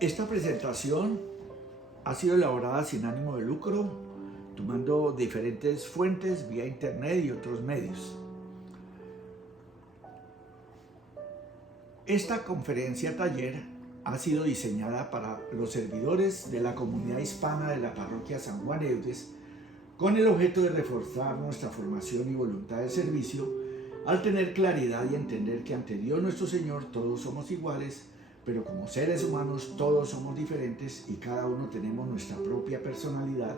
Esta presentación ha sido elaborada sin ánimo de lucro, tomando diferentes fuentes vía internet y otros medios. Esta conferencia taller ha sido diseñada para los servidores de la comunidad hispana de la parroquia San Juan Eudes, con el objeto de reforzar nuestra formación y voluntad de servicio, al tener claridad y entender que ante Dios nuestro Señor todos somos iguales, pero como seres humanos todos somos diferentes y cada uno tenemos nuestra propia personalidad,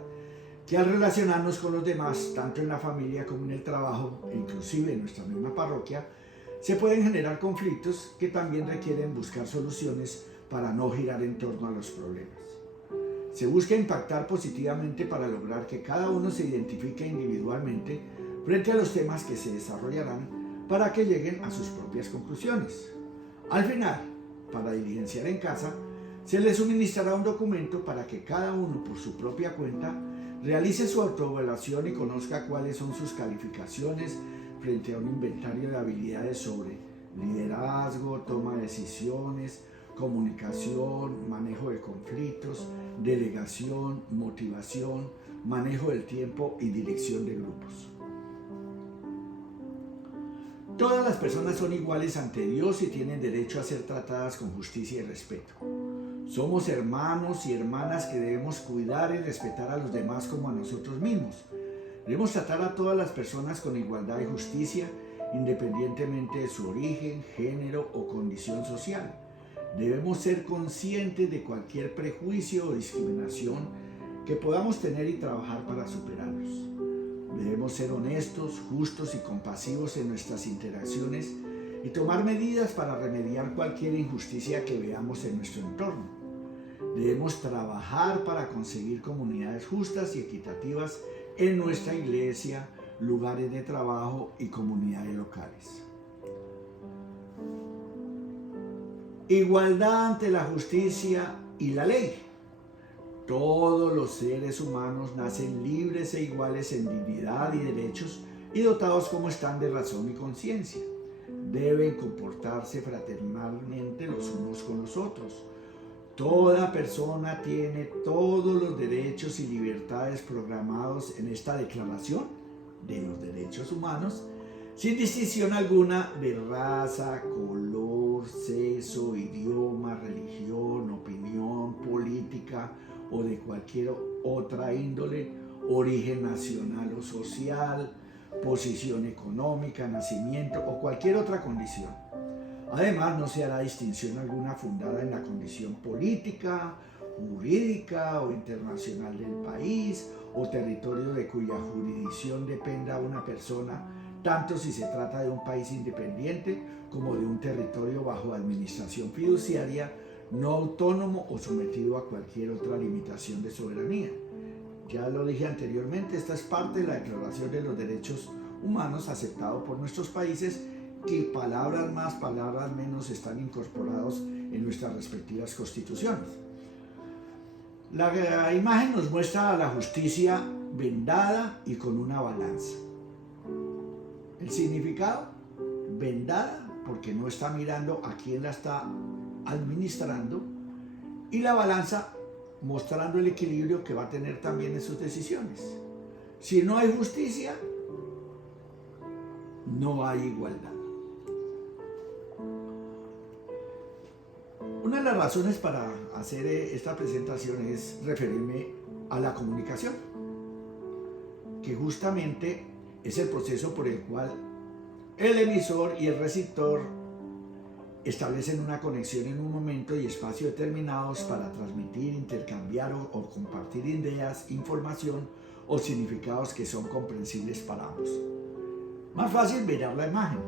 que al relacionarnos con los demás, tanto en la familia como en el trabajo, e inclusive en nuestra misma parroquia, se pueden generar conflictos que también requieren buscar soluciones para no girar en torno a los problemas. Se busca impactar positivamente para lograr que cada uno se identifique individualmente frente a los temas que se desarrollarán para que lleguen a sus propias conclusiones. Al final, para diligenciar en casa, se les suministrará un documento para que cada uno por su propia cuenta realice su autoevaluación y conozca cuáles son sus calificaciones frente a un inventario de habilidades sobre liderazgo, toma de decisiones, comunicación, manejo de conflictos, delegación, motivación, manejo del tiempo y dirección de grupos. Todas las personas son iguales ante Dios y tienen derecho a ser tratadas con justicia y respeto. Somos hermanos y hermanas que debemos cuidar y respetar a los demás como a nosotros mismos. Debemos tratar a todas las personas con igualdad y justicia, independientemente de su origen, género o condición social. Debemos ser conscientes de cualquier prejuicio o discriminación que podamos tener y trabajar para superarlos. Debemos ser honestos, justos y compasivos en nuestras interacciones y tomar medidas para remediar cualquier injusticia que veamos en nuestro entorno. Debemos trabajar para conseguir comunidades justas y equitativas en nuestra iglesia, lugares de trabajo y comunidades locales. Igualdad ante la justicia y la ley. Todos los seres humanos nacen libres e iguales en dignidad y derechos y dotados como están de razón y conciencia. Deben comportarse fraternalmente los unos con los otros. Toda persona tiene todos los derechos y libertades programados en esta Declaración de los Derechos Humanos, sin distinción alguna de raza, color, sexo, idioma, religión, opinión política o de cualquier otra índole, origen nacional o social, posición económica, nacimiento o cualquier otra condición. Además, no se hará distinción alguna fundada en la condición política, jurídica o internacional del país o territorio de cuya jurisdicción dependa una persona, tanto si se trata de un país independiente como de un territorio bajo administración fiduciaria, no autónomo o sometido a cualquier otra limitación de soberanía. Ya lo dije anteriormente, esta es parte de la Declaración de los Derechos Humanos aceptado por nuestros países, que palabras más, palabras menos están incorporados en nuestras respectivas constituciones. La imagen nos muestra a la justicia vendada y con una balanza. El significado, vendada, porque no está mirando a quién la está administrando, y la balanza mostrando el equilibrio que va a tener también en sus decisiones. Si no hay justicia, no hay igualdad. Una de las razones para hacer esta presentación es referirme a la comunicación, que justamente es el proceso por el cual el emisor y el receptor establecen una conexión en un momento y espacio determinados para transmitir, intercambiar o compartir ideas, información o significados que son comprensibles para ambos. Más fácil mirar la imagen.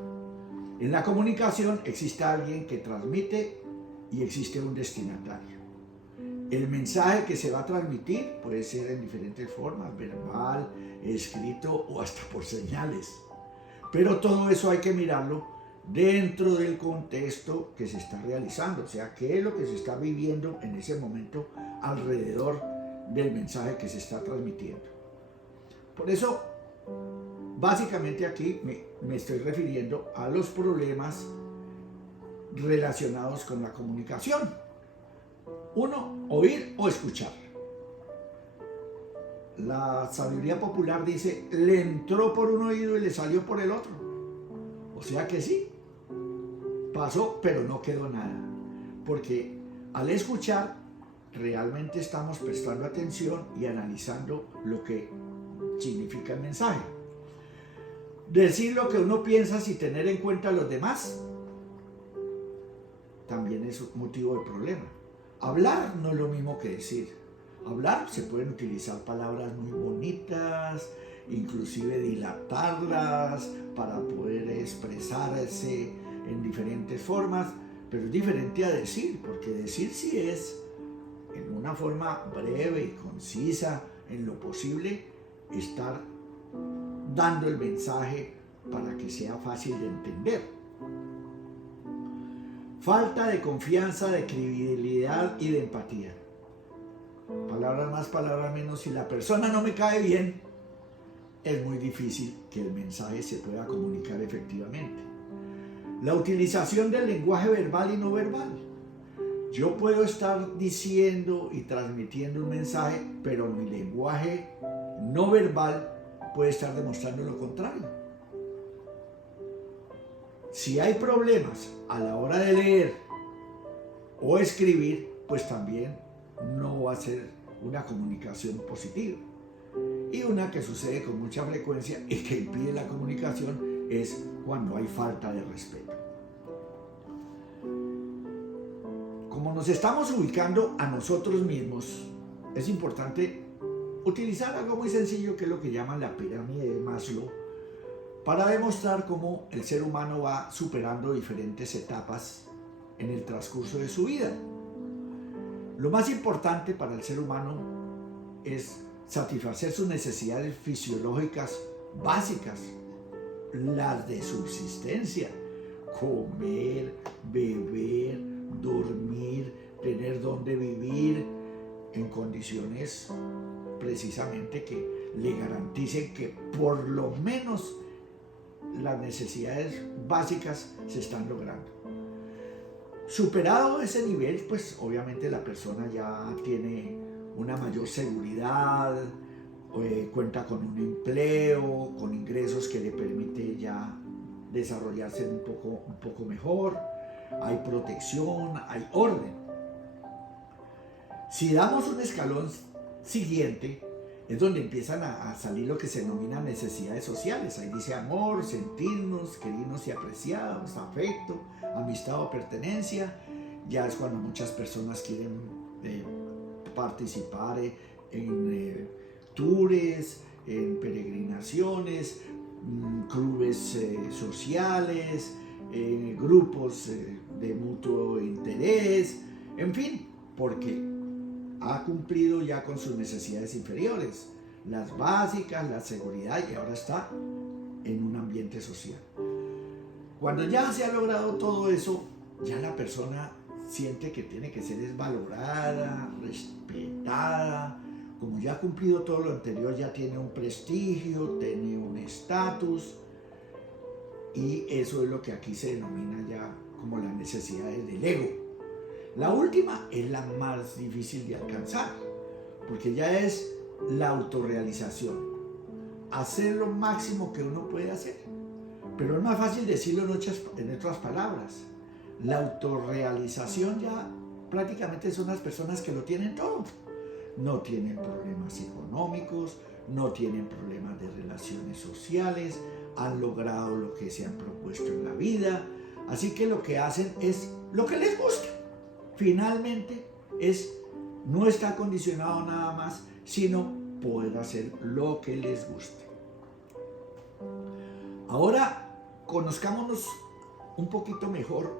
En la comunicación existe alguien que transmite y existe un destinatario. El mensaje que se va a transmitir puede ser en diferentes formas, verbal, escrito o hasta por señales. Pero todo eso hay que mirarlo dentro del contexto que se está realizando, o sea, qué es lo que se está viviendo en ese momento alrededor del mensaje que se está transmitiendo. Por eso, básicamente aquí me estoy refiriendo a los problemas relacionados con la comunicación. Uno, oír o escuchar. La sabiduría popular dice, le entró por un oído y le salió por el otro. O sea que sí, pasó, pero no quedó nada. Porque al escuchar, realmente estamos prestando atención y analizando lo que significa el mensaje. Decir lo que uno piensa sin tener en cuenta a los demás también es un motivo de problema. Hablar no es lo mismo que decir. Hablar, se pueden utilizar palabras muy bonitas, inclusive dilatarlas para poder expresarse en diferentes formas, pero es diferente a decir, porque decir sí es en una forma breve y concisa, en lo posible, estar dando el mensaje para que sea fácil de entender. Falta de confianza, de credibilidad y de empatía. Palabras más, palabras menos. Si la persona no me cae bien, es muy difícil que el mensaje se pueda comunicar efectivamente. La utilización del lenguaje verbal y no verbal. Yo puedo estar diciendo y transmitiendo un mensaje, pero mi lenguaje no verbal puede estar demostrando lo contrario. Si hay problemas a la hora de leer o escribir, pues también no va a ser una comunicación positiva. Y una que sucede con mucha frecuencia y que impide la comunicación es cuando hay falta de respeto. Como nos estamos ubicando a nosotros mismos, es importante utilizar algo muy sencillo que es lo que llaman la pirámide de Maslow para demostrar cómo el ser humano va superando diferentes etapas en el transcurso de su vida. Lo más importante para el ser humano es satisfacer sus necesidades fisiológicas básicas, las de subsistencia: comer, beber, dormir, tener donde vivir en condiciones precisamente que le garanticen que por lo menos las necesidades básicas se están logrando. Superado ese nivel, pues obviamente la persona ya tiene una mayor seguridad, cuenta con un empleo, con ingresos que le permite ya desarrollarse un poco mejor, hay protección, hay orden. Si damos un escalón siguiente, es donde empiezan a salir lo que se denomina necesidades sociales. Ahí dice amor, sentirnos, queridos y apreciados, afecto, amistad o pertenencia. Ya es cuando muchas personas quieren participar en tours, en peregrinaciones, clubes sociales, grupos de mutuo interés, en fin, porque ha cumplido ya con sus necesidades inferiores, las básicas, la seguridad, y ahora está en un ambiente social. Cuando ya se ha logrado todo eso, ya la persona siente que tiene que ser valorada, respetada. Como ya ha cumplido todo lo anterior, ya tiene un prestigio, tiene un estatus, y eso es lo que aquí se denomina ya como las necesidades del ego. La última es la más difícil de alcanzar, porque ya es la autorrealización, hacer lo máximo que uno puede hacer. Pero es más fácil decirlo en otras palabras. La autorrealización ya prácticamente son las personas que lo tienen todo. No tienen problemas económicos, no tienen problemas de relaciones sociales, han logrado lo que se han propuesto en la vida, así que lo que hacen es lo que les gusta. Finalmente no está condicionado nada más, sino poder hacer lo que les guste. Ahora conozcámonos un poquito mejor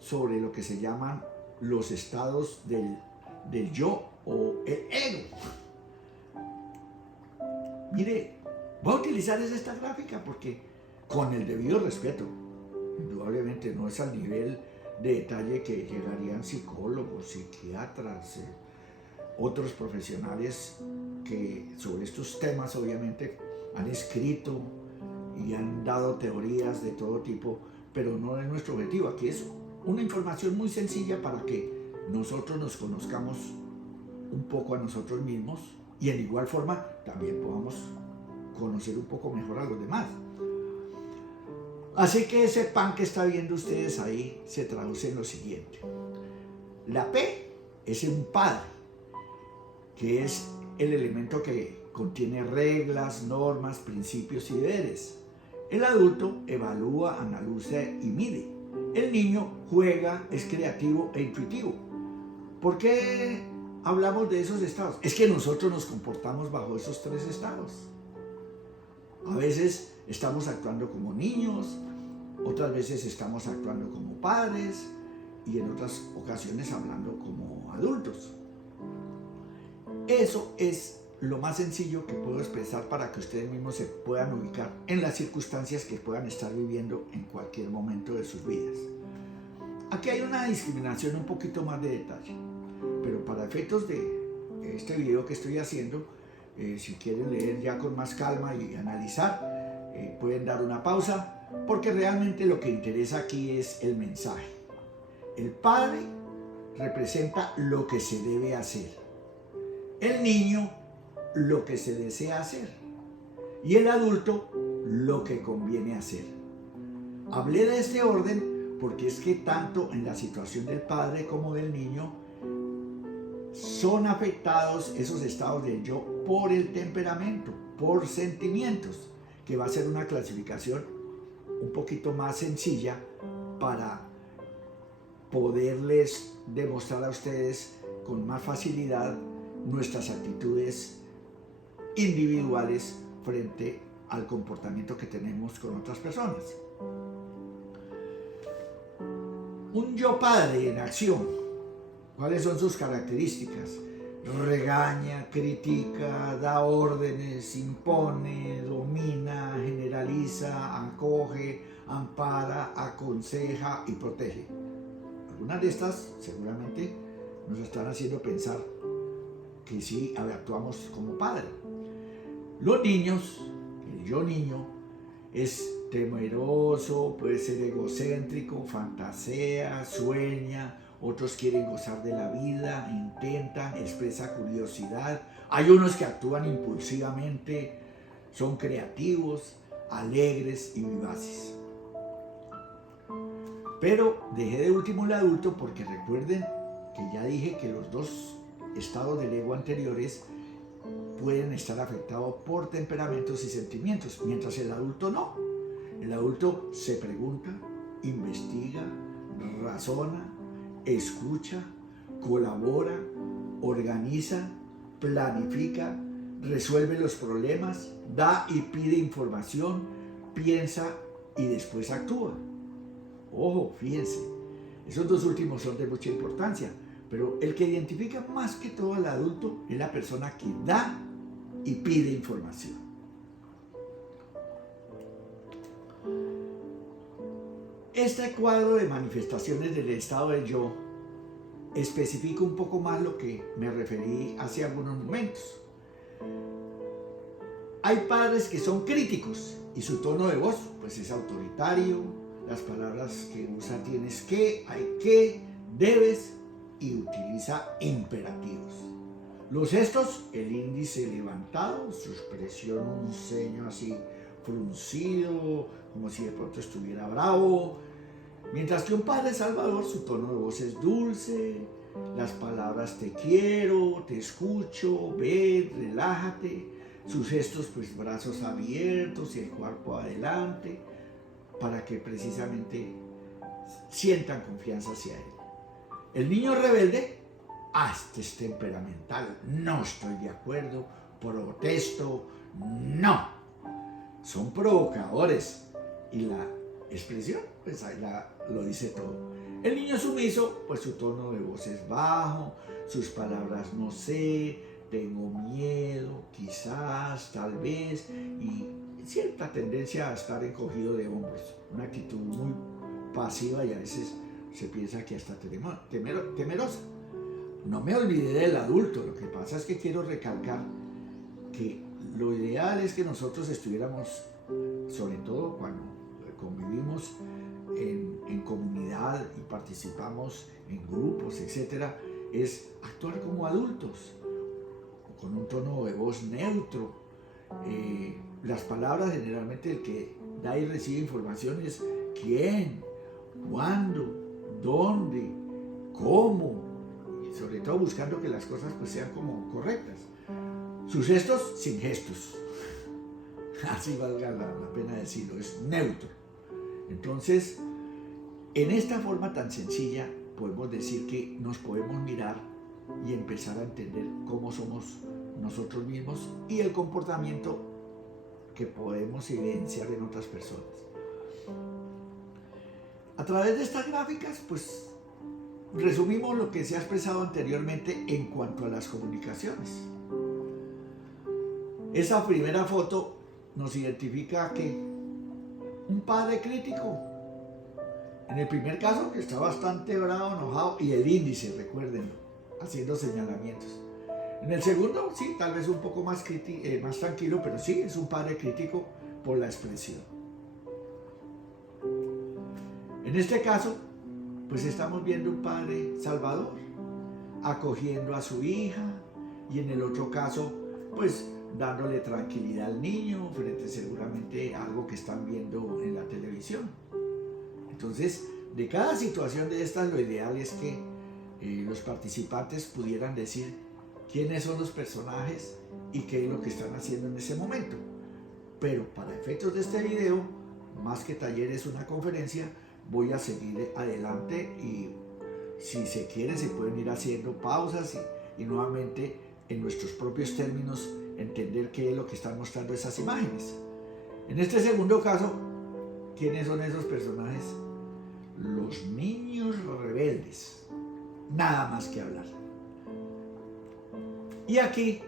sobre lo que se llaman los estados del yo o el ego. Mire, voy a utilizar esta gráfica porque con el debido respeto, indudablemente no es al nivel de detalle que llegarían psicólogos, psiquiatras, otros profesionales que sobre estos temas obviamente han escrito y han dado teorías de todo tipo, pero no es nuestro objetivo. Aquí es una información muy sencilla para que nosotros nos conozcamos un poco a nosotros mismos y en igual forma también podamos conocer un poco mejor a los demás. Así que ese pan que está viendo ustedes ahí se traduce en lo siguiente. La P es un padre, que es el elemento que contiene reglas, normas, principios y deberes. El adulto evalúa, analiza y mide. El niño juega, es creativo e intuitivo. ¿Por qué hablamos de esos estados? Es que nosotros nos comportamos bajo esos tres estados. A veces estamos actuando como niños, otras veces estamos actuando como padres y en otras ocasiones hablando como adultos. Eso es lo más sencillo que puedo expresar para que ustedes mismos se puedan ubicar en las circunstancias que puedan estar viviendo en cualquier momento de sus vidas. Aquí hay una discriminación un poquito más de detalle, pero para efectos de este video que estoy haciendo, si quieren leer ya con más calma y analizar, pueden dar una pausa, porque realmente lo que interesa aquí es el mensaje. El padre representa lo que se debe hacer, el niño lo que se desea hacer y el adulto lo que conviene hacer. Hablé de este orden porque es que tanto en la situación del padre como del niño son afectados esos estados del yo por el temperamento, por sentimientos, que va a ser una clasificación un poquito más sencilla para poderles demostrar a ustedes con más facilidad nuestras actitudes individuales frente al comportamiento que tenemos con otras personas. Un yo padre en acción. ¿Cuáles son sus características? Regaña, critica, da órdenes, impone, domina, generaliza, acoge, ampara, aconseja y protege. Algunas de estas seguramente nos están haciendo pensar que sí actuamos como padre. Los niños, el yo niño, es temeroso, puede ser egocéntrico, fantasea, sueña, otros quieren gozar de la vida, intentan, expresa curiosidad. Hay unos que actúan impulsivamente, son creativos, alegres y vivaces. Pero dejé de último el adulto porque recuerden que ya dije que los dos estados del ego anteriores pueden estar afectados por temperamentos y sentimientos, mientras el adulto no. El adulto se pregunta, investiga, razona, escucha, colabora, organiza, planifica, resuelve los problemas, da y pide información, piensa y después actúa. Ojo, fíjense, esos dos últimos son de mucha importancia, pero el que identifica más que todo al adulto es la persona que da y pide información. Este cuadro de manifestaciones del estado del yo especifica un poco más lo que me referí hace algunos momentos. Hay padres que son críticos y su tono de voz pues es autoritario, las palabras que usa tienes que, hay que, debes y utiliza imperativos. Los gestos, el índice levantado, su expresión, un ceño así fruncido, como si de pronto estuviera bravo. Mientras que un padre salvador, su tono de voz es dulce, las palabras te quiero, te escucho, ven, relájate, sus gestos pues brazos abiertos y el cuerpo adelante, para que precisamente sientan confianza hacia él. El niño rebelde, este es temperamental, no estoy de acuerdo, protesto, no. Son provocadores y la expresión, pues ahí lo dice todo. El niño sumiso, pues su tono de voz es bajo, sus palabras no sé, tengo miedo, quizás, tal vez, y cierta tendencia a estar encogido de hombros, una actitud muy pasiva y a veces se piensa que hasta temerosa. No me olvidé del adulto, lo que pasa es que quiero recalcar que lo ideal es que nosotros estuviéramos, sobre todo cuando convivimos en comunidad edad y participamos en grupos, etcétera, es actuar como adultos, con un tono de voz neutro. Las palabras, generalmente el que da y recibe información es quién, cuándo, dónde, cómo, y sobre todo buscando que las cosas pues sean como correctas. Sus gestos sin gestos, así valga la pena decirlo, es neutro. Entonces, en esta forma tan sencilla podemos decir que nos podemos mirar y empezar a entender cómo somos nosotros mismos y el comportamiento que podemos evidenciar en otras personas. A través de estas gráficas, pues, resumimos lo que se ha expresado anteriormente en cuanto a las comunicaciones. Esa primera foto nos identifica que un padre crítico, en el primer caso, que está bastante bravo, enojado, y el índice, recuérdenlo, haciendo señalamientos. En el segundo, sí, tal vez un poco más tranquilo, pero sí, es un padre crítico por la expresión. En este caso, pues estamos viendo un padre salvador, acogiendo a su hija, y en el otro caso, pues dándole tranquilidad al niño frente seguramente a algo que están viendo en la televisión. Entonces, de cada situación de estas, lo ideal es que los participantes pudieran decir quiénes son los personajes y qué es lo que están haciendo en ese momento. Pero para efectos de este video, más que taller es una conferencia, voy a seguir adelante y si se quiere se pueden ir haciendo pausas y nuevamente en nuestros propios términos entender qué es lo que están mostrando esas imágenes. En este segundo caso, ¿quiénes son esos personajes? Los niños rebeldes. Nada más que hablar. Y aquí,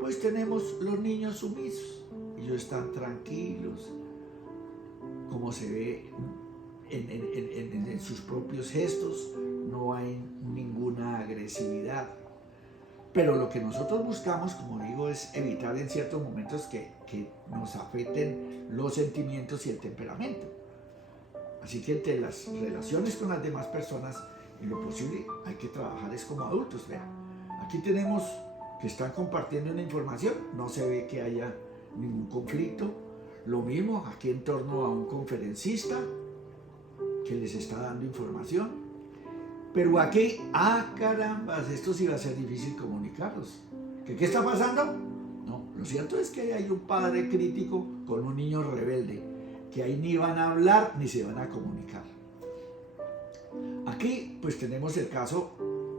pues tenemos los niños sumisos. Ellos están tranquilos, como se ve en sus propios gestos, no hay ninguna agresividad. Pero lo que nosotros buscamos, como digo, es evitar en ciertos momentos que nos afecten los sentimientos y el temperamento. Así que entre las relaciones con las demás personas, en lo posible, hay que trabajar es como adultos. Vean, aquí tenemos que están compartiendo una información, no se ve que haya ningún conflicto. Lo mismo aquí en torno a un conferencista que les está dando información. Pero aquí, caramba, esto sí va a ser difícil comunicarlos. ¿Qué está pasando? No, lo cierto es que hay un padre crítico con un niño rebelde, que ahí ni van a hablar ni se van a comunicar. Aquí, pues tenemos el caso,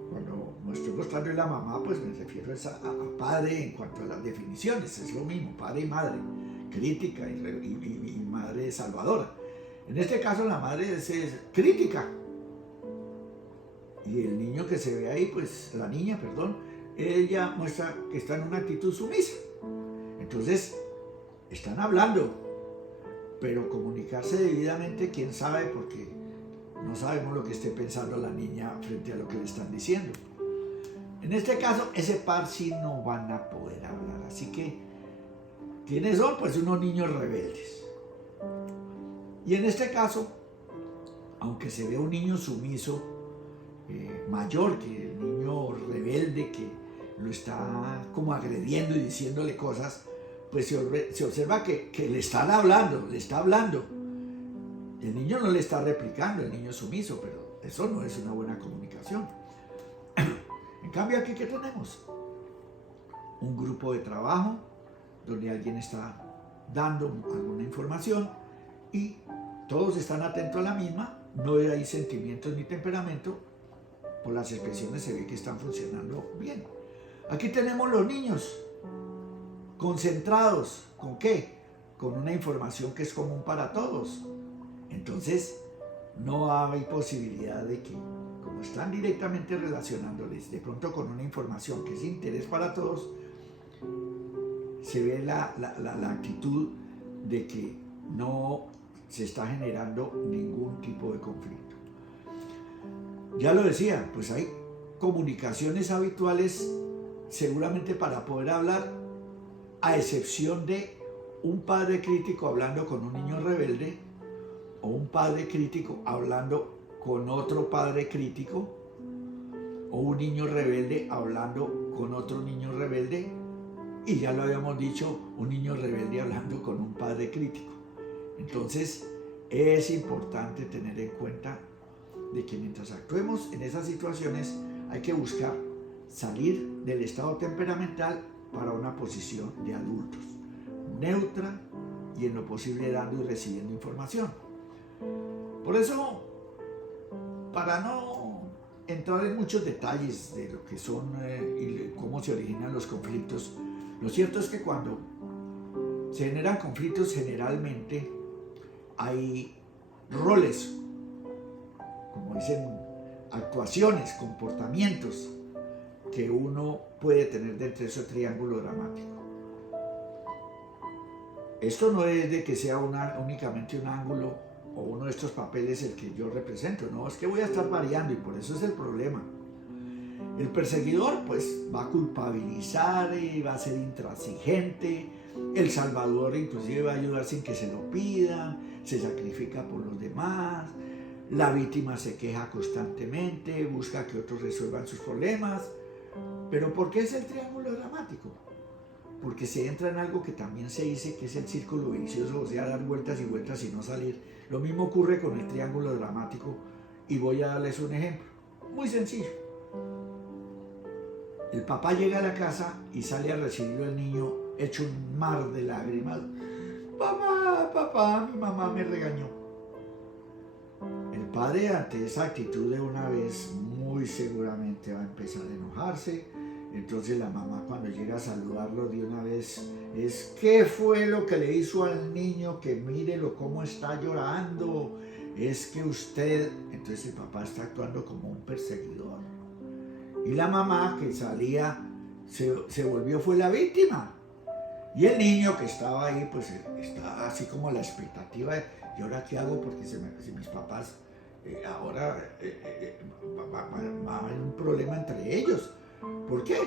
cuando me estoy mostrando la mamá, pues me refiero a padre en cuanto a las definiciones, es lo mismo, padre y madre, crítica y madre salvadora. En este caso la madre es crítica. Y el niño que se ve ahí, pues la niña, perdón, ella muestra que está en una actitud sumisa. Entonces, están hablando, pero comunicarse debidamente, quién sabe, porque no sabemos lo que esté pensando la niña frente a lo que le están diciendo. En este caso, ese par sí no van a poder hablar. Así que, ¿quiénes son? Pues unos niños rebeldes. Y en este caso, aunque se ve un niño sumiso, mayor que el niño rebelde que lo está como agrediendo y diciéndole cosas, pues se observa que le están hablando, le está hablando. El niño no le está replicando, el niño sumiso, pero eso no es una buena comunicación. En cambio aquí, ¿qué tenemos? Un grupo de trabajo donde alguien está dando alguna información y todos están atentos a la misma, no hay sentimientos ni temperamento. Por las expresiones se ve que están funcionando bien. Aquí tenemos los niños concentrados. ¿Con qué? Con una información que es común para todos. Entonces, no hay posibilidad de que, como están directamente relacionándoles de pronto con una información que es de interés para todos, se ve la actitud de que no se está generando ningún tipo de conflicto. Ya lo decía, pues hay comunicaciones habituales seguramente para poder hablar, a excepción de un padre crítico hablando con un niño rebelde o un padre crítico hablando con otro padre crítico, o un niño rebelde hablando con otro niño rebelde, y ya lo habíamos dicho, un niño rebelde hablando con un padre crítico. Entonces es importante tener en cuenta de que mientras actuemos en esas situaciones hay que buscar salir del estado temperamental para una posición de adultos, neutra y en lo posible dando y recibiendo información. Por eso, para no entrar en muchos detalles de lo que son y cómo se originan los conflictos, lo cierto es que cuando se generan conflictos generalmente hay roles, como dicen, actuaciones, comportamientos que uno puede tener dentro de ese triángulo dramático. Esto no es de que sea únicamente un ángulo o uno de estos papeles el que yo represento, no, es que voy a estar variando y por eso es el problema. El perseguidor pues va a culpabilizar y va a ser intransigente, el salvador inclusive va a ayudar sin que se lo pidan, se sacrifica por los demás, la víctima se queja constantemente, busca que otros resuelvan sus problemas. ¿Pero por qué es el triángulo dramático? Porque se entra en algo que también se dice que es el círculo vicioso, o sea, dar vueltas y vueltas y no salir. Lo mismo ocurre con el triángulo dramático y voy a darles un ejemplo, muy sencillo. El papá llega a la casa y sale a recibirlo el niño hecho un mar de lágrimas. Papá, mi mamá me regañó. El padre ante esa actitud de una vez muy seguramente va a empezar a enojarse. Entonces la mamá cuando llega a saludarlo de una vez es ¿qué fue lo que le hizo al niño? Que mírelo cómo está llorando. Es que usted... Entonces el papá está actuando como un perseguidor. Y la mamá que salía se volvió fue la víctima. Y el niño que estaba ahí pues está así como a la expectativa de ¿y ahora qué hago? Porque si mis papás ahora va a haber un problema entre ellos. ¿Por qué?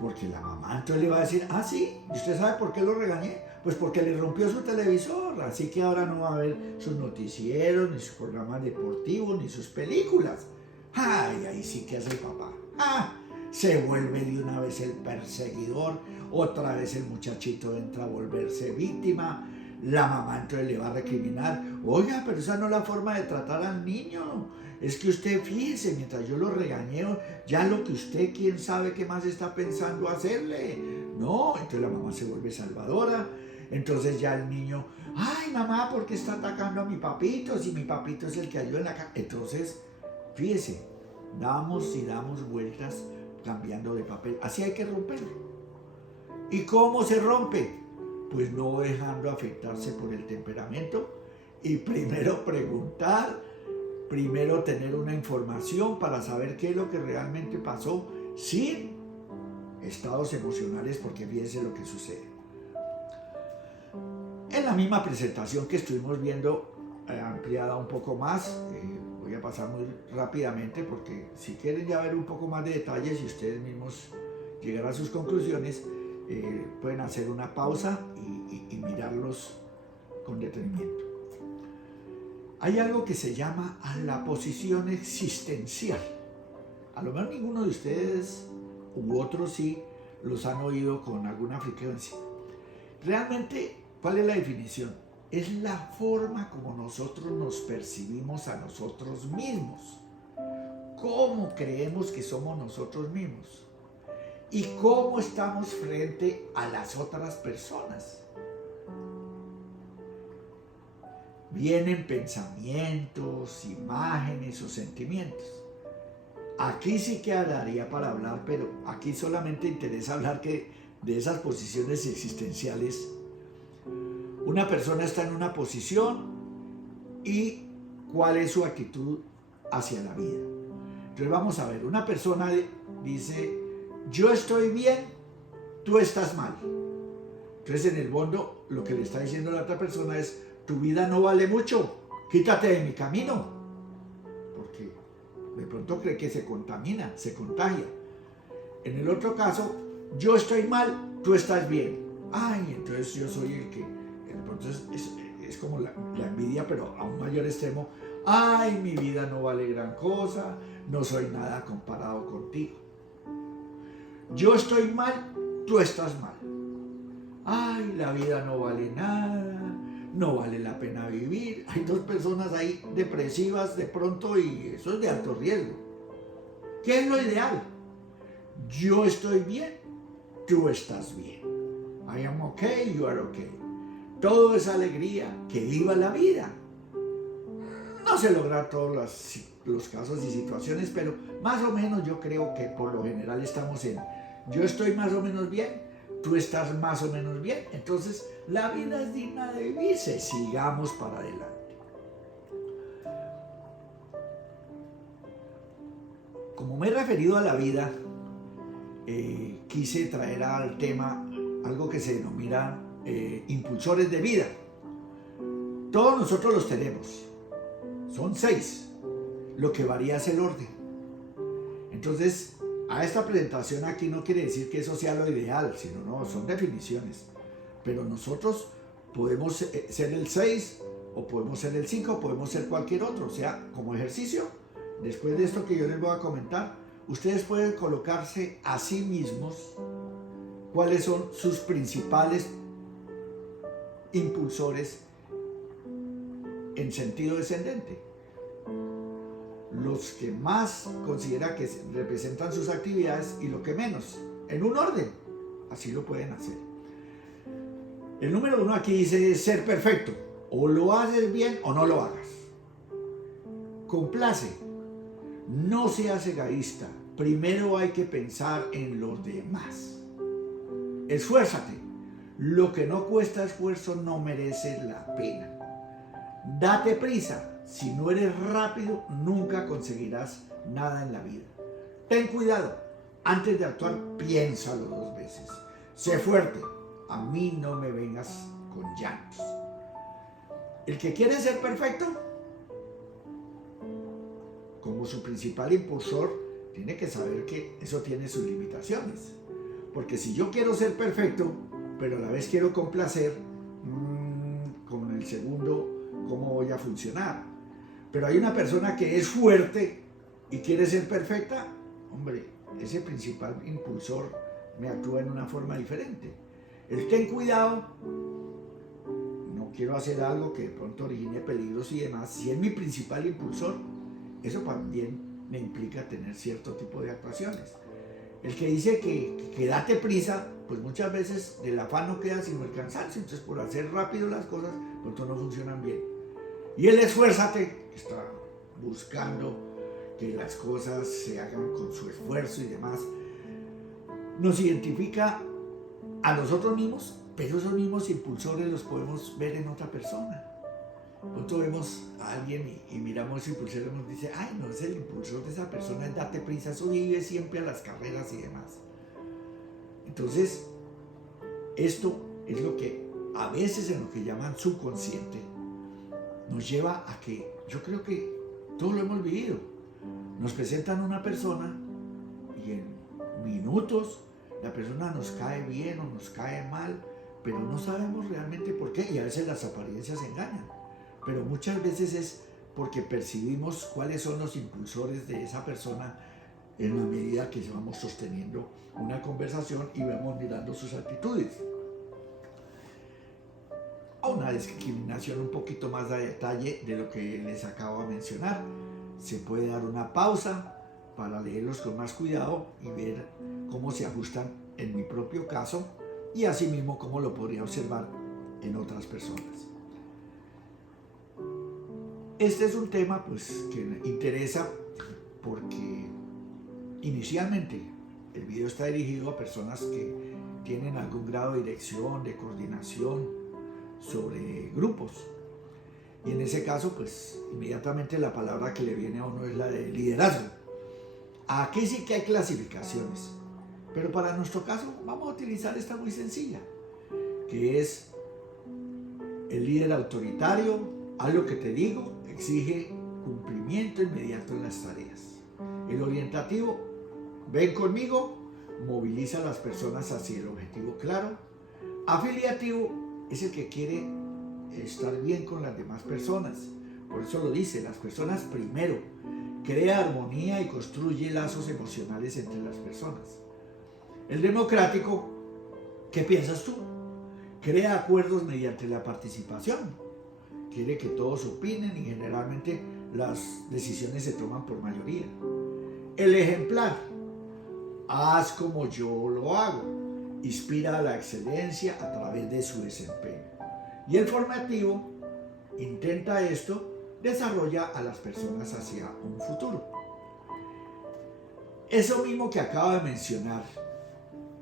Porque la mamá entonces le va a decir, ah, sí, ¿y usted sabe por qué lo regañé? Pues porque le rompió su televisor, así que ahora no va a ver sus noticieros, ni sus programas deportivos, ni sus películas. ¡Ay, ahí sí que hace el papá! ¡Ah! Se vuelve de una vez el perseguidor, otra vez el muchachito entra a volverse víctima, la mamá entonces le va a recriminar, oiga, pero esa no es la forma de tratar al niño, es que usted fíjese, mientras yo lo regañé, ya lo que usted, quién sabe qué más está pensando hacerle. No, entonces la mamá se vuelve salvadora, entonces ya el niño, ay mamá, ¿por qué está atacando a mi papito? Si mi papito es el que ayuda en la casa. Entonces, fíjese, damos y damos vueltas cambiando de papel, así hay que romperlo. ¿Y cómo se rompe? Pues no dejando afectarse por el temperamento y primero preguntar, primero tener una información para saber qué es lo que realmente pasó sin estados emocionales, porque fíjense lo que sucede. En la misma presentación que estuvimos viendo, ampliada un poco más, voy a pasar muy rápidamente porque si quieren ya ver un poco más de detalles y ustedes mismos llegar a sus conclusiones, pueden hacer una pausa y mirarlos con detenimiento. Hay algo que se llama la posición existencial. A lo mejor ninguno de ustedes u otros sí los han oído con alguna frecuencia. Realmente, ¿cuál es la definición? Es la forma como nosotros nos percibimos a nosotros mismos. ¿Cómo creemos que somos nosotros mismos? Y cómo estamos frente a las otras personas. Vienen pensamientos, imágenes o sentimientos. Aquí sí quedaría para hablar, pero aquí solamente interesa hablar de esas posiciones existenciales. Una persona está en una posición y cuál es su actitud hacia la vida. Entonces vamos a ver, una persona dice, yo estoy bien, tú estás mal. Entonces en el fondo lo que le está diciendo la otra persona es, tu vida no vale mucho, quítate de mi camino. Porque de pronto cree que se contamina, se contagia. En el otro caso, yo estoy mal, tú estás bien. Ay, entonces yo soy el que... Entonces es como la envidia, pero a un mayor extremo. Ay, mi vida no vale gran cosa, no soy nada comparado contigo. Yo estoy mal, tú estás mal. Ay, la vida no vale nada, no vale la pena vivir. Hay dos personas ahí depresivas de pronto y eso es de alto riesgo. ¿Qué es lo ideal? Yo estoy bien, tú estás bien. I am okay, you are okay. Todo es alegría, que viva la vida. No se logra todos los casos y situaciones, pero más o menos yo creo que por lo general estamos en yo estoy más o menos bien, tú estás más o menos bien, entonces la vida es digna de vivirse, sigamos para adelante. Como me he referido a la vida, quise traer al tema algo que se denomina impulsores de vida. Todos nosotros los tenemos, son 6, lo que varía es el orden. Entonces, a esta presentación aquí no quiere decir que eso sea lo ideal, sino no, son definiciones. Pero nosotros podemos ser el 6, o podemos ser el 5, o podemos ser cualquier otro. O sea, como ejercicio, después de esto que yo les voy a comentar, ustedes pueden colocarse a sí mismos cuáles son sus principales impulsores en sentido descendente. Los que más considera que representan sus actividades y lo que menos, en un orden, así lo pueden hacer. El número 1 aquí dice ser perfecto, o lo haces bien o no lo hagas. Complace, no seas egoísta, primero hay que pensar en los demás. Esfuérzate, lo que no cuesta esfuerzo no merece la pena. Date prisa. Si no eres rápido, nunca conseguirás nada en la vida. Ten cuidado. Antes de actuar, piénsalo 2 veces. Sé fuerte. A mí no me vengas con llantos. El que quiere ser perfecto, como su principal impulsor, tiene que saber que eso tiene sus limitaciones. Porque si yo quiero ser perfecto, pero a la vez quiero complacer, con el segundo, ¿cómo voy a funcionar? Pero hay una persona que es fuerte y quiere ser perfecta, hombre, ese principal impulsor me actúa en una forma diferente. El ten cuidado, no quiero hacer algo que de pronto origine peligros y demás. Si es mi principal impulsor, eso también me implica tener cierto tipo de actuaciones. El que dice que date prisa, pues muchas veces del afán no queda sino el cansancio. Entonces por hacer rápido las cosas, pronto no funcionan bien. Y el esfuérzate, que está buscando que las cosas se hagan con su esfuerzo y demás, nos identifica a nosotros mismos, pero esos mismos impulsores los podemos ver en otra persona. Nosotros vemos a alguien y miramos ese impulsor y nos dice, ay, no, es el impulsor de esa persona, es date prisa, eso vive siempre a las carreras y demás. Entonces, esto es lo que a veces en lo que llaman subconsciente nos lleva a que, yo creo que todos lo hemos vivido, nos presentan una persona y en minutos la persona nos cae bien o nos cae mal, pero no sabemos realmente por qué, y a veces las apariencias engañan, pero muchas veces es porque percibimos cuáles son los impulsores de esa persona en la medida que vamos sosteniendo una conversación y vamos mirando sus actitudes. A una discriminación un poquito más de detalle de lo que les acabo de mencionar. Se puede dar una pausa para leerlos con más cuidado y ver cómo se ajustan en mi propio caso y asimismo cómo lo podría observar en otras personas. Este es un tema pues que me interesa porque inicialmente el video está dirigido a personas que tienen algún grado de dirección, de coordinación sobre grupos. Y en ese caso, pues inmediatamente la palabra que le viene a uno es la de liderazgo. Aquí sí que hay clasificaciones, pero para nuestro caso vamos a utilizar esta muy sencilla, que es el líder autoritario, haz lo que te digo, exige cumplimiento inmediato en las tareas. El orientativo, ven conmigo, moviliza a las personas hacia el objetivo claro. Afiliativo es el que quiere estar bien con las demás personas, por eso lo dice, las personas primero, crea armonía y construye lazos emocionales entre las personas. El democrático, ¿qué piensas tú? Crea acuerdos mediante la participación, quiere que todos opinen y generalmente las decisiones se toman por mayoría. El ejemplar, haz como yo lo hago, inspira a la excelencia a través de su desempeño. Y el formativo intenta esto, desarrolla a las personas hacia un futuro. Eso mismo que acabo de mencionar,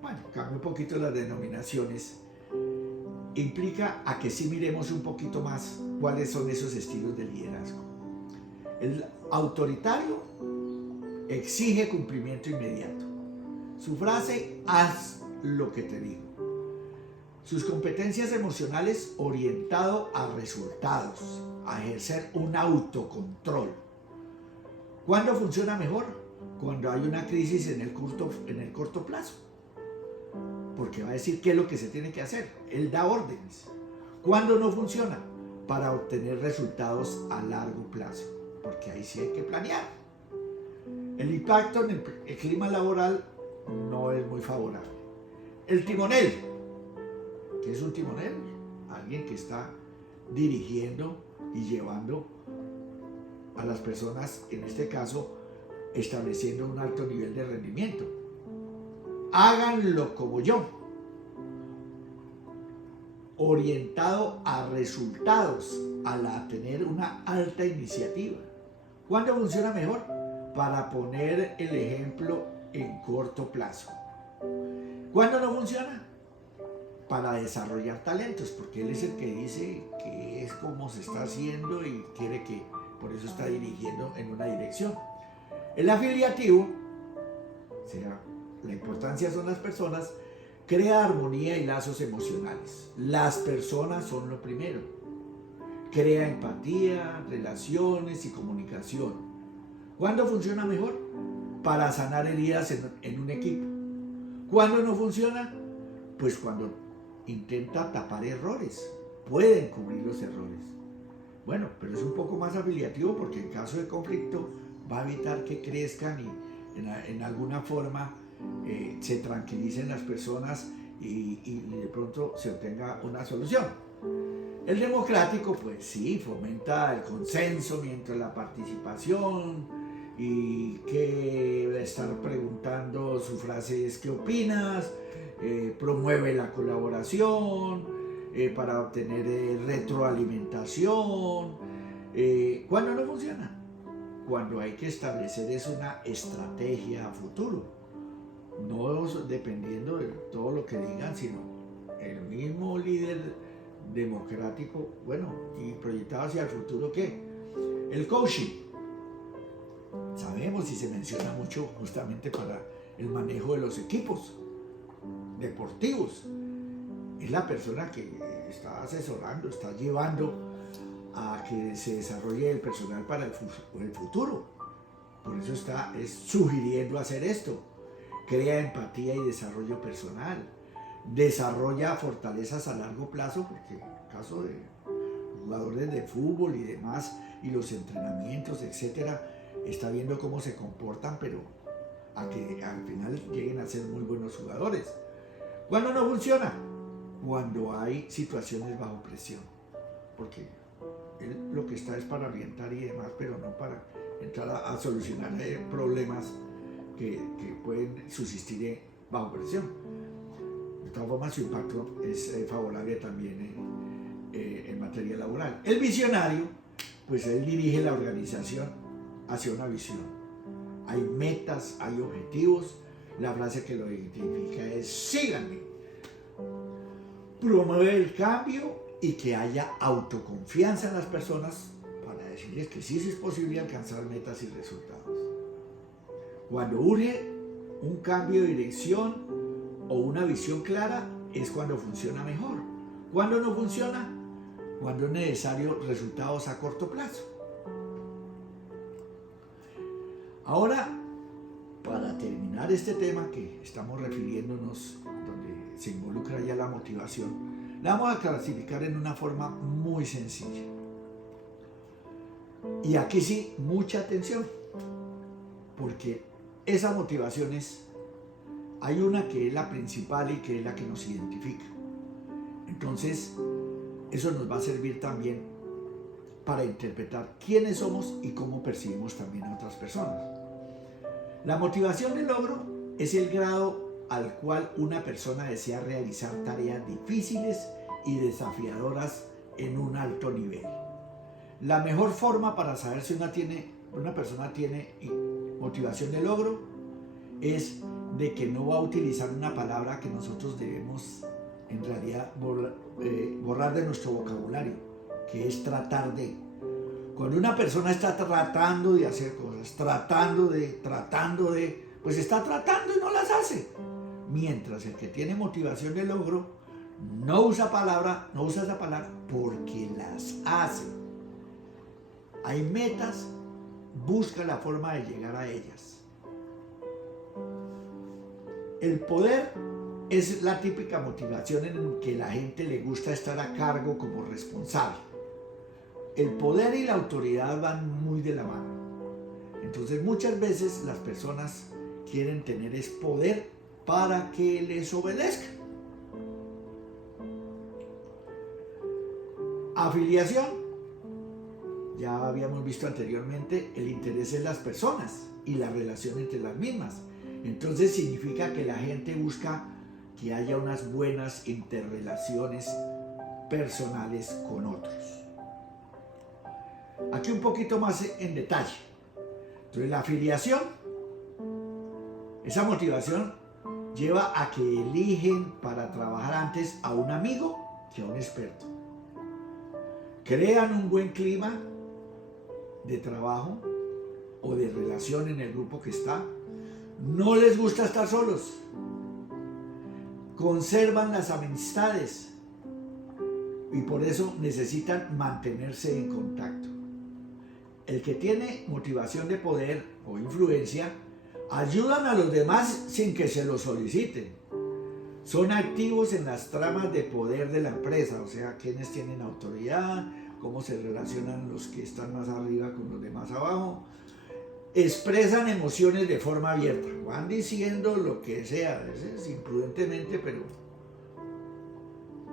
bueno, cambio un poquito las denominaciones, implica a que sí miremos un poquito más cuáles son esos estilos de liderazgo. El autoritario exige cumplimiento inmediato. Su frase, haz lo que te digo. Sus competencias emocionales orientado a resultados, a ejercer un autocontrol. ¿Cuándo funciona mejor? Cuando hay una crisis en el corto plazo. Porque va a decir qué es lo que se tiene que hacer. Él da órdenes. ¿Cuándo no funciona? Para obtener resultados a largo plazo. Porque ahí sí hay que planear. El impacto en el clima laboral no es muy favorable. El timonel. ¿Qué es un timonel? Alguien que está dirigiendo y llevando a las personas, en este caso, estableciendo un alto nivel de rendimiento. Háganlo como yo. Orientado a resultados, a tener una alta iniciativa. ¿Cuándo funciona mejor? Para poner el ejemplo en corto plazo. ¿Cuándo no funciona? Para desarrollar talentos, porque él es el que dice que es como se está haciendo y quiere que, por eso está dirigiendo en una dirección. El afiliativo, o sea, la importancia son las personas, crea armonía y lazos emocionales. Las personas son lo primero. Crea empatía, relaciones y comunicación. ¿Cuándo funciona mejor? Para sanar heridas en un equipo. ¿Cuándo no funciona? Pues cuando intenta tapar errores. Pueden cubrir los errores. Bueno, pero es un poco más afiliativo porque en caso de conflicto va a evitar que crezcan y en alguna forma se tranquilicen las personas y de pronto se obtenga una solución. El democrático, pues sí, fomenta el consenso mientras la participación y que estar preguntando, su frase es ¿qué opinas? Promueve la colaboración para obtener retroalimentación. ¿Cuándo no funciona? Cuando hay que establecer es una estrategia a futuro, no dependiendo de todo lo que digan, sino el mismo líder democrático, bueno, y proyectado hacia el futuro. ¿Qué? El coaching. Sabemos y se menciona mucho justamente para el manejo de los equipos deportivos. Es la persona que está asesorando, está llevando a que se desarrolle el personal para el futuro. Por eso es sugiriendo hacer esto. Crea empatía y desarrollo personal. Desarrolla fortalezas a largo plazo, porque en el caso de jugadores de fútbol y demás, y los entrenamientos, etcétera, está viendo cómo se comportan, pero a que al final lleguen a ser muy buenos jugadores. ¿Cuándo no funciona? Cuando hay situaciones bajo presión, porque él lo que está es para orientar y demás, pero no para entrar a solucionar problemas que pueden subsistir bajo presión. De todas formas, su impacto es favorable también en materia laboral. El visionario, pues él dirige la organización hacia una visión. Hay metas, hay objetivos. La frase que lo identifica es síganme. Promueve el cambio y que haya autoconfianza en las personas para decirles que sí es posible alcanzar metas y resultados. Cuando urge un cambio de dirección o una visión clara es cuando funciona mejor. ¿Cuándo no funciona? Cuando es necesario resultados a corto plazo. Ahora, para terminar este tema que estamos refiriéndonos, donde se involucra ya la motivación, la vamos a clasificar en una forma muy sencilla. Y aquí sí, mucha atención, porque esas motivaciones, hay una que es la principal y que es la que nos identifica. Entonces, eso nos va a servir también para interpretar quiénes somos y cómo percibimos también a otras personas. La motivación de logro es el grado al cual una persona desea realizar tareas difíciles y desafiadoras en un alto nivel. La mejor forma para saber si una persona tiene motivación de logro es de que no va a utilizar una palabra que nosotros debemos en realidad borrar de nuestro vocabulario, que es tratar de. Cuando una persona está tratando de hacer cosas, tratando de, pues está tratando y no las hace. Mientras el que tiene motivación de logro no usa esa palabra porque las hace. Hay metas, busca la forma de llegar a ellas. El poder es la típica motivación en que la gente le gusta estar a cargo como responsable. El poder y la autoridad van muy de la mano. Entonces muchas veces las personas quieren tener ese poder para que les obedezcan. Afiliación. Ya habíamos visto anteriormente el interés en las personas y la relación entre las mismas. Entonces significa que la gente busca que haya unas buenas interrelaciones personales con otros. Aquí un poquito más en detalle. Entonces la afiliación, esa motivación lleva a que eligen para trabajar antes a un amigo que a un experto. Crean un buen clima de trabajo o de relación en el grupo que está. No les gusta estar solos. Conservan las amistades y por eso necesitan mantenerse en contacto. El que tiene motivación de poder o influencia ayudan a los demás sin que se lo soliciten. Son activos en las tramas de poder de la empresa, o sea, quienes tienen autoridad, cómo se relacionan los que están más arriba con los demás abajo. Expresan emociones de forma abierta, van diciendo lo que sea, a veces imprudentemente, pero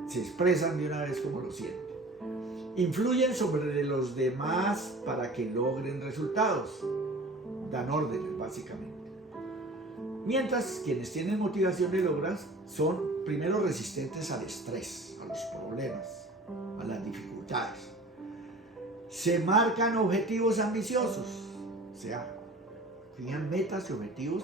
se expresan de una vez como lo sienten. Influyen sobre los demás para que logren resultados, dan órdenes básicamente. Mientras quienes tienen motivación de lograr son primero resistentes al estrés, a los problemas, a las dificultades. Se marcan objetivos ambiciosos, o sea, fijan metas y objetivos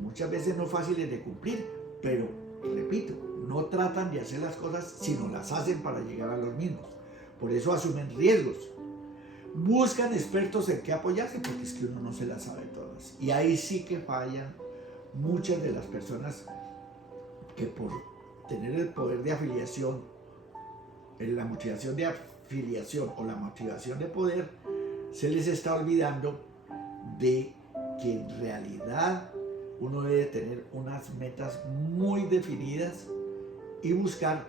muchas veces no fáciles de cumplir, pero, repito, no tratan de hacer las cosas, sino las hacen para llegar a los mismos. Por eso asumen riesgos. Buscan expertos en qué apoyarse, porque es que uno no se las sabe todas. Y ahí sí que fallan muchas de las personas que por tener el poder de afiliación, la motivación de afiliación o la motivación de poder, se les está olvidando de que en realidad uno debe tener unas metas muy definidas y buscar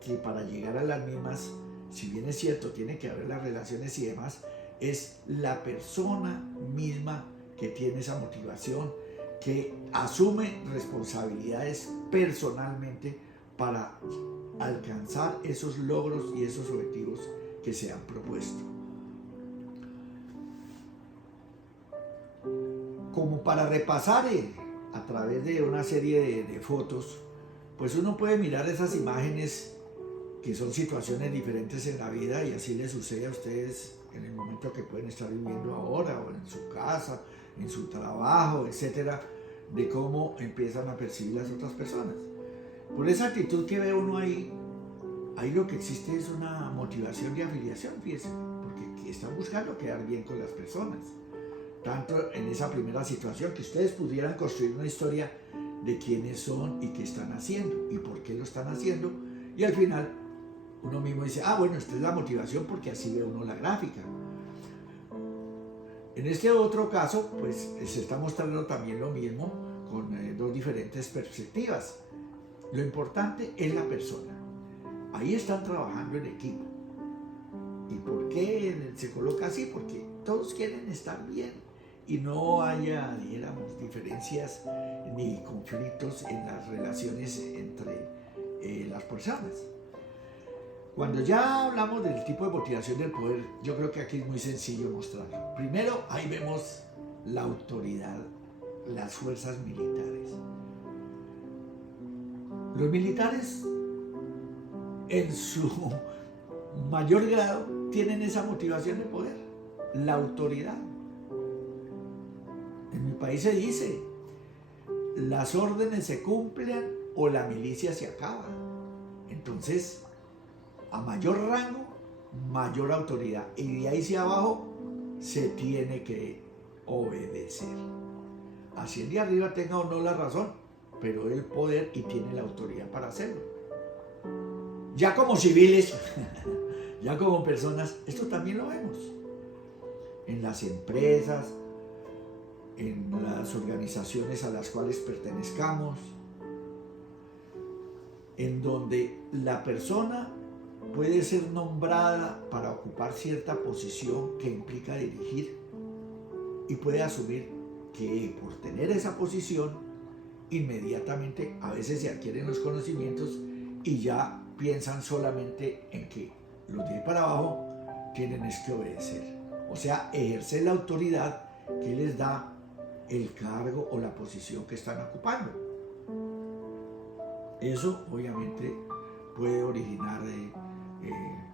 que para llegar a las mismas, si bien es cierto, tiene que haber las relaciones y demás, es la persona misma que tiene esa motivación, que asume responsabilidades personalmente para alcanzar esos logros y esos objetivos que se han propuesto. Como para repasar a través de una serie de fotos, pues uno puede mirar esas imágenes que son situaciones diferentes en la vida y así les sucede a ustedes en el momento que pueden estar viviendo ahora o en su casa, en su trabajo, etcétera, de cómo empiezan a percibir las otras personas. Por esa actitud que ve uno ahí lo que existe es una motivación de afiliación, fíjense, porque están buscando quedar bien con las personas. Tanto en esa primera situación que ustedes pudieran construir una historia de quiénes son y qué están haciendo y por qué lo están haciendo, y al final uno mismo dice, bueno, esta es la motivación porque así ve uno la gráfica. En este otro caso, pues se está mostrando también lo mismo con dos diferentes perspectivas. Lo importante es la persona. Ahí están trabajando en equipo. ¿Y por qué se coloca así? Porque todos quieren estar bien y no haya, dijéramos, diferencias ni conflictos en las relaciones entre las personas. Cuando ya hablamos del tipo de motivación del poder, yo creo que aquí es muy sencillo mostrarlo. Primero, ahí vemos la autoridad, las fuerzas militares. Los militares, en su mayor grado, tienen esa motivación de poder, la autoridad. En mi país se dice, las órdenes se cumplen o la milicia se acaba. Entonces, a mayor rango, mayor autoridad. Y de ahí hacia abajo se tiene que obedecer. Así el de arriba tenga o no la razón, pero el poder y tiene la autoridad para hacerlo. Ya como civiles, ya como personas, esto también lo vemos. En las empresas, en las organizaciones a las cuales pertenezcamos, en donde la persona puede ser nombrada para ocupar cierta posición que implica dirigir y puede asumir que por tener esa posición inmediatamente a veces se adquieren los conocimientos y ya piensan solamente en que los de ahí para abajo tienen es que obedecer, o sea, ejercer la autoridad que les da el cargo o la posición que están ocupando. Eso obviamente puede originar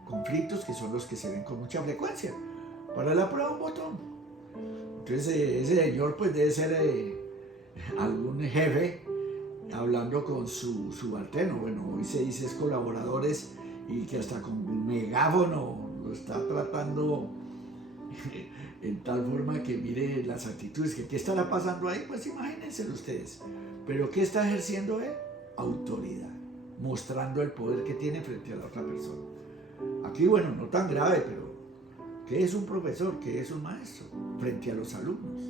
conflictos que son los que se ven con mucha frecuencia. Para la prueba un botón. Entonces ese señor pues debe ser algún jefe hablando con su subalterno. Bueno, hoy se dice es colaboradores y que hasta con un megáfono lo está tratando en tal forma que mire las actitudes. Que ¿qué estará pasando ahí? Pues imagínenselo ustedes. Pero ¿qué está ejerciendo él? Autoridad, mostrando el poder que tiene frente a la otra persona. Aquí, bueno, no tan grave, pero ¿qué es un profesor? ¿Qué es un maestro? Frente a los alumnos.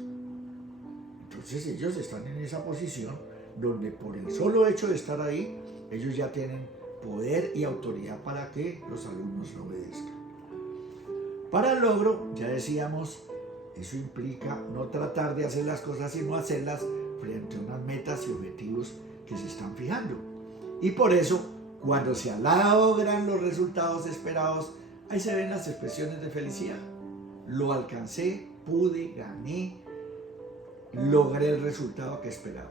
Entonces ellos están en esa posición donde por el solo hecho de estar ahí, ellos ya tienen poder y autoridad para que los alumnos lo obedezcan. Para el logro, ya decíamos, eso implica no tratar de hacer las cosas, sino hacerlas frente a unas metas y objetivos que se están fijando. Y por eso, cuando se logran los resultados esperados, ahí se ven las expresiones de felicidad. Lo alcancé, pude, gané, logré el resultado que esperaba.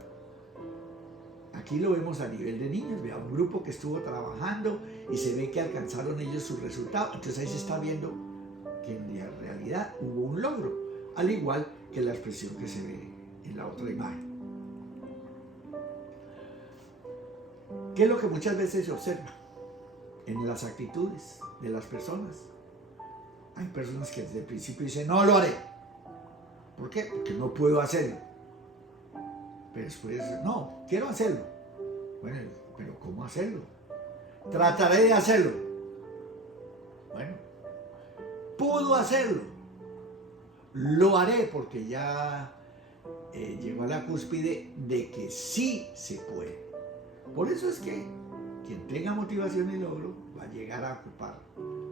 Aquí lo vemos a nivel de niños, vea un grupo que estuvo trabajando y se ve que alcanzaron ellos su resultado. Entonces ahí se está viendo que en la realidad hubo un logro, al igual que la expresión que se ve en la otra imagen. ¿Qué es lo que muchas veces se observa? En las actitudes de las personas. Hay personas que desde el principio dicen, no lo haré. ¿Por qué? Porque no puedo hacerlo. Pero después, no, quiero hacerlo. Bueno, pero ¿cómo hacerlo? Trataré de hacerlo. Bueno, pudo hacerlo. Lo haré porque ya llegó a la cúspide de que sí se puede. Por eso es que quien tenga motivación y logro va a llegar a ocupar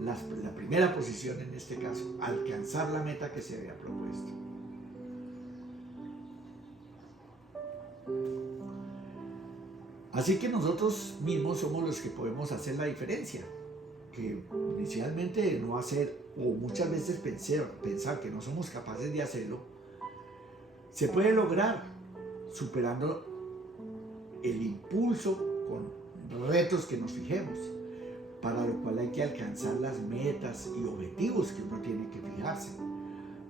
la primera posición en este caso, alcanzar la meta que se había propuesto. Así que nosotros mismos somos los que podemos hacer la diferencia, que inicialmente no hacer o muchas veces pensar que no somos capaces de hacerlo, se puede lograr superando el impulso con retos que nos fijemos, para lo cual hay que alcanzar las metas y objetivos que uno tiene que fijarse.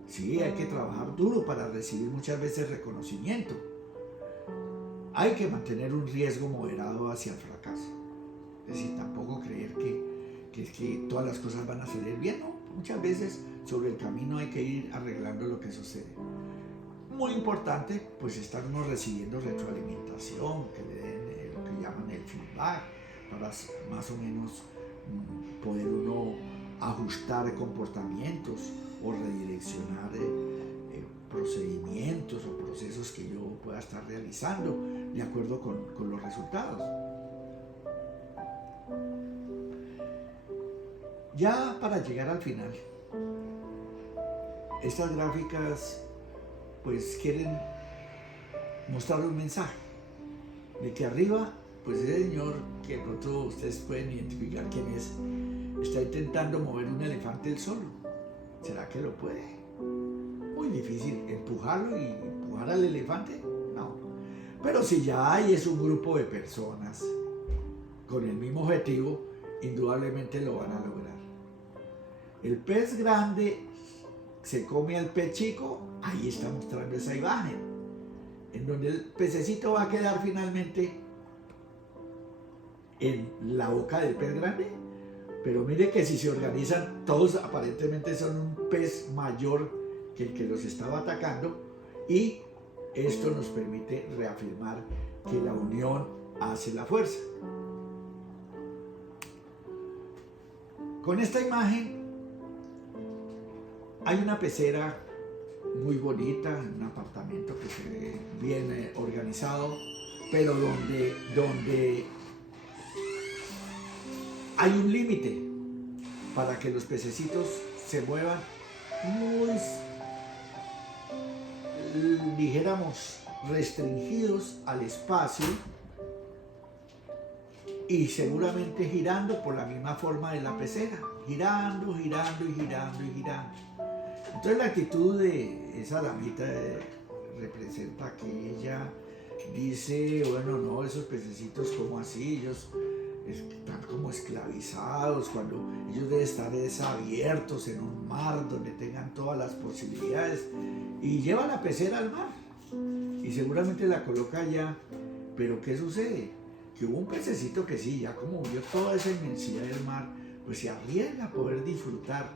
Sí, hay que trabajar duro para recibir muchas veces reconocimiento. Hay que mantener un riesgo moderado hacia el fracaso. Es decir, tampoco creer que todas las cosas van a salir bien, ¿no? Muchas veces sobre el camino hay que ir arreglando lo que sucede. Muy importante, pues estar uno recibiendo retroalimentación, que le den lo que llaman el feedback, para más o menos poder uno ajustar comportamientos o redireccionar procedimientos o procesos que yo pueda estar realizando de acuerdo con los resultados. Ya para llegar al final, estas gráficas pues quieren mostrar un mensaje de que arriba, pues ese señor que de pronto ustedes pueden identificar quién es, está intentando mover un elefante él solo. ¿Será que lo puede? Muy difícil empujarlo y empujar al elefante, no. Pero si ya hay es un grupo de personas con el mismo objetivo, indudablemente lo van a lograr. El pez grande se come al pez chico, ahí está mostrando esa imagen, en donde el pececito va a quedar finalmente en la boca del pez grande, pero mire que si se organizan, todos aparentemente son un pez mayor que el que los estaba atacando, y esto nos permite reafirmar que la unión hace la fuerza. Con esta imagen hay una pecera muy bonita, un apartamento que se ve bien organizado, pero donde hay un límite para que los pececitos se muevan muy, dijéramos, restringidos al espacio y seguramente girando por la misma forma de la pecera, girando, girando y girando y girando. Entonces la actitud de esa damita representa que ella dice, bueno, no, esos pececitos como así, ellos están como esclavizados, cuando ellos deben estar desabiertos en un mar donde tengan todas las posibilidades, y lleva la pecera al mar y seguramente la coloca allá. Pero ¿qué sucede? Que hubo un pececito que sí, ya como vio toda esa inmensidad del mar, pues se arriesga a poder disfrutar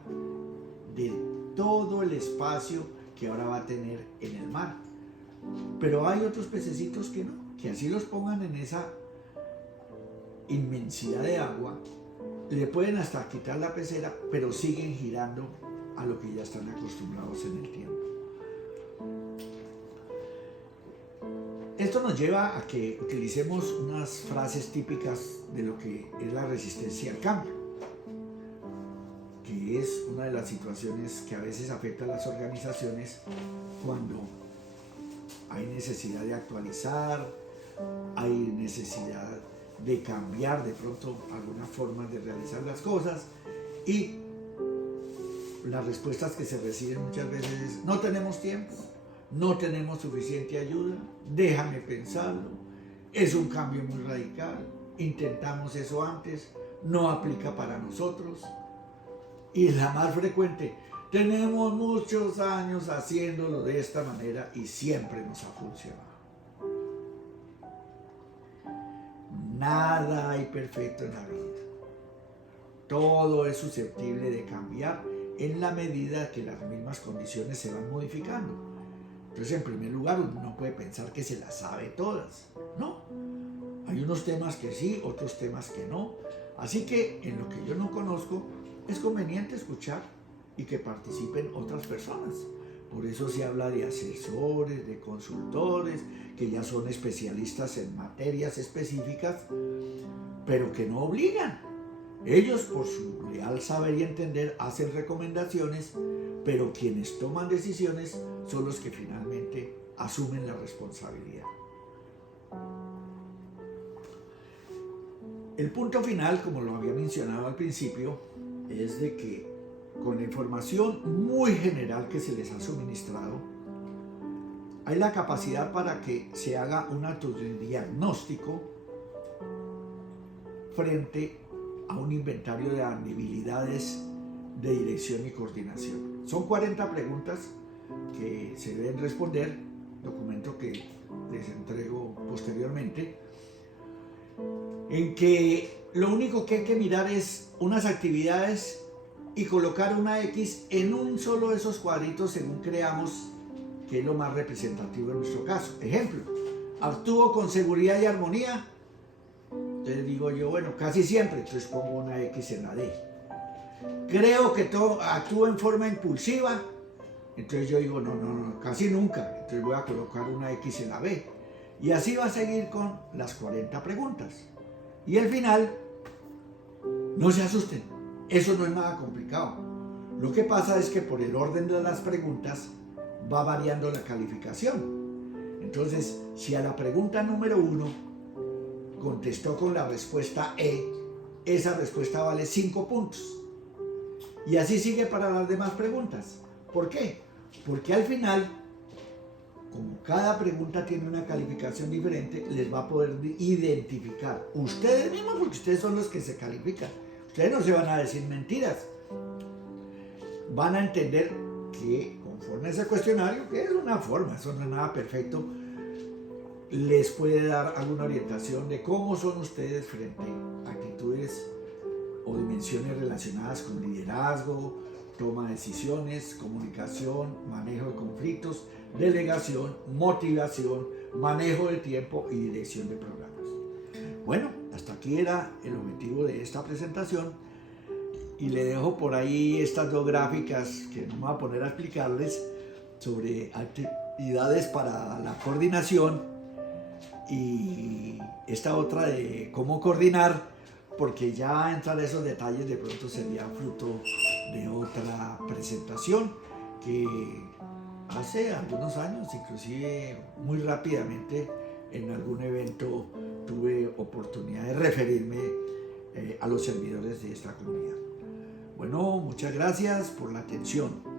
de todo el espacio que ahora va a tener en el mar. Pero hay otros pececitos que no, que así los pongan en esa inmensidad de agua, le pueden hasta quitar la pecera, pero siguen girando a lo que ya están acostumbrados en el tiempo. Esto nos lleva a que utilicemos unas frases típicas de lo que es la resistencia al cambio, que es una de las situaciones que a veces afecta a las organizaciones cuando hay necesidad de actualizar, hay necesidad de cambiar de pronto algunas formas de realizar las cosas, y las respuestas que se reciben muchas veces es: no tenemos tiempo, no tenemos suficiente ayuda, déjame pensarlo, es un cambio muy radical, intentamos eso antes, no aplica para nosotros. Y la más frecuente: tenemos muchos años haciéndolo de esta manera y siempre nos ha funcionado. Nada hay perfecto en la vida. Todo es susceptible de cambiar en la medida que las mismas condiciones se van modificando. Entonces, en primer lugar, uno no puede pensar que se las sabe todas. No. Hay unos temas que sí, otros temas que no. Así que en lo que yo no conozco, es conveniente escuchar y que participen otras personas. Por eso se habla de asesores, de consultores, que ya son especialistas en materias específicas, pero que no obligan. Ellos, por su leal saber y entender, hacen recomendaciones, pero quienes toman decisiones son los que finalmente asumen la responsabilidad. El punto final, como lo había mencionado al principio, es de que con la información muy general que se les ha suministrado, hay la capacidad para que se haga un autodiagnóstico frente a un inventario de habilidades de dirección y coordinación. Son 40 preguntas que se deben responder, documento que les entrego posteriormente, en que lo único que hay que mirar es unas actividades y colocar una X en un solo de esos cuadritos según creamos que es lo más representativo en nuestro caso. Ejemplo: actúo con seguridad y armonía. Entonces digo yo, bueno, casi siempre, entonces pongo una X en la D. Creo que actúo en forma impulsiva. Entonces yo digo, no, casi nunca. Entonces voy a colocar una X en la B. Y así va a seguir con las 40 preguntas. Y al final, no se asusten, eso no es nada complicado. Lo que pasa es que por el orden de las preguntas va variando la calificación. Entonces, si a la pregunta número 1 contestó con la respuesta E, esa respuesta vale 5 puntos. Y así sigue para las demás preguntas. ¿Por qué? Porque al final, como cada pregunta tiene una calificación diferente, les va a poder identificar ustedes mismos, porque ustedes son los que se califican. Ustedes no se van a decir mentiras. Van a entender que conforme a ese cuestionario, que es una forma, eso no es nada perfecto, les puede dar alguna orientación de cómo son ustedes frente a actitudes o dimensiones relacionadas con liderazgo, toma de decisiones, comunicación, manejo de conflictos, delegación, motivación, manejo de tiempo y dirección de programas. Bueno, hasta aquí era el objetivo de esta presentación y le dejo por ahí estas dos gráficas que no me voy a poner a explicarles sobre actividades para la coordinación y esta otra de cómo coordinar, porque ya entrar a esos detalles de pronto sería fruto de otra presentación que hace algunos años, inclusive muy rápidamente en algún evento tuve oportunidad de referirme a los servidores de esta comunidad. Bueno, muchas gracias por la atención.